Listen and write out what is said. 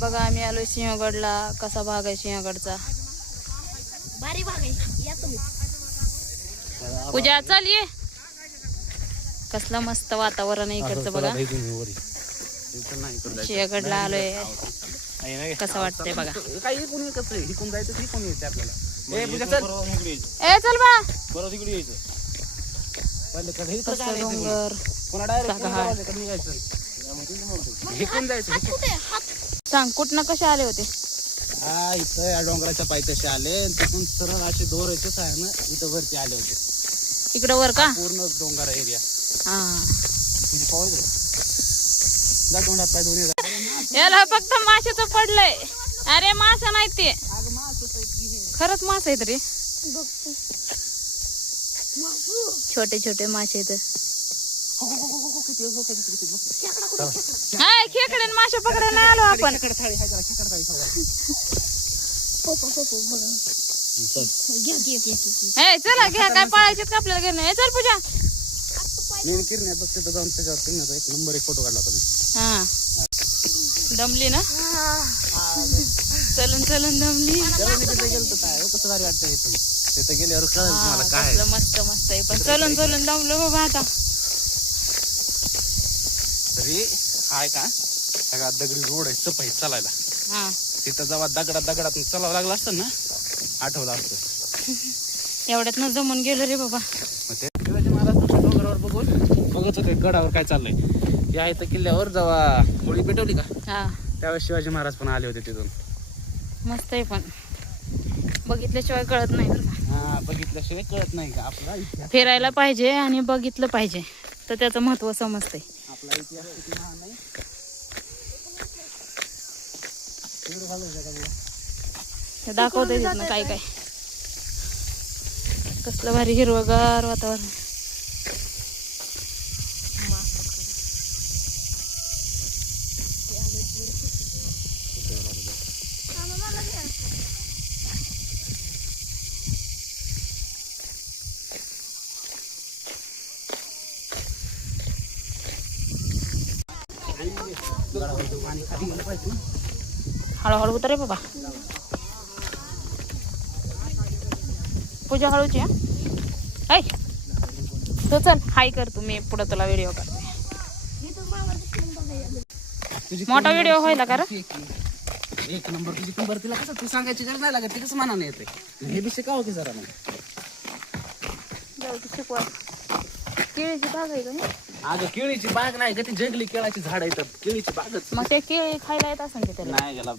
बघा आम्ही आलोय सिंहगडला. कसा भाग आहे सिंहगडचा. भारी भाग आहे, या तुम्ही. पूजा चल ये. कसलं मस्त वातावरण आहे इकडचं बघा. सिंहगडला आलोय. कसं वाटतंय बघा. काही कोणी कसं इकडून जायचं ती कोणी येते आपल्याला. ए पूजा चल. ए चल बा. परत इकडे यायचं. पहिले कडे कसं डोंगर. कोणा डायरेक्ट निघायचं. इकडून जायचं. सांग कुठनं कसे आले होते. हा इथं या डोंगराच्या पायथ्याशी आले. तिथून सरळ असे दोरायचेच आहे ना, इथं वरती आले होते. इकडं वर का. पूर्ण डोंगर एरिया. हा तुझी पावलं जा तोंडात पाय दोन्ही. याला फक्त माशाचं पडलंय. अरे मासा नाही ते. खरंच मास आहेत रे. छोटे छोटे मासे आहेत. हाय खेकडे मासे पकडायला आलो आपण. हे चला घ्या काय पळायचे का आपल्याला घेणं. हे चल पूजा. मी किरण्या बघ तिथं जाऊन त्याच्यावर किरण्याचा एक नंबर एक फोटो काढला होता मी. हा दमली ना. चलन चलन दमली. कसं भारी वाटतं इथून. तिथं गेल्यावर कळलं मला काय. मस्त मस्त आहे पण चलन चलन दमलो बाबा आता. तरी हाय का सगळा दगडी रोड आहे सफाई चालायला. हा तिथं जेव्हा दगडातून चालावं लागलं असतं ना, आठवलं असतं. एवढ्यात न जमून गेलो रे बाबा. मग ते शिवाजी महाराज डोंगरावर बघून बघत होते गडावर काय चाललंय. या इथं किल्ल्यावर जेव्हा होळी पेटवली का, हा त्यावेळेस शिवाजी महाराज पण आले होते तिथून. मस्त आहे पण बघितल्याशिवाय कळत नाही बरं का. हा बघितल्याशिवाय कळत नाही का आपला इतिहास. फिरायला पाहिजे आणि बघितलं पाहिजे तर त्याचं महत्व समजतंय. आपला इतिहास किती महान नाही. हे दाखवतंय तिथनं काय काय. कसलं भारी हिरवगार वातावरण. पाणी खाली गेलं पाहिजे. हळूहळू उतर रे बाबा. पूजा हळूची हाय. तो चल हाय कर तू. मी पुढे तुला व्हिडिओ करते. मोठा व्हिडिओ व्हायला का रे. एक नंबर तुझी कंबर. तिला कसं तू सांगायची गरज नाही लागत. ती कसं मनाने येते. हे बी शिकावं की जरा. शिकवा. केळीची बाग आहे का. अगं केळीची बाग नाही का, ती जंगली केळाची झाड येतात. केळीची बागच. मग ते केळी खायला येत असेल की त्याला. नाही गेला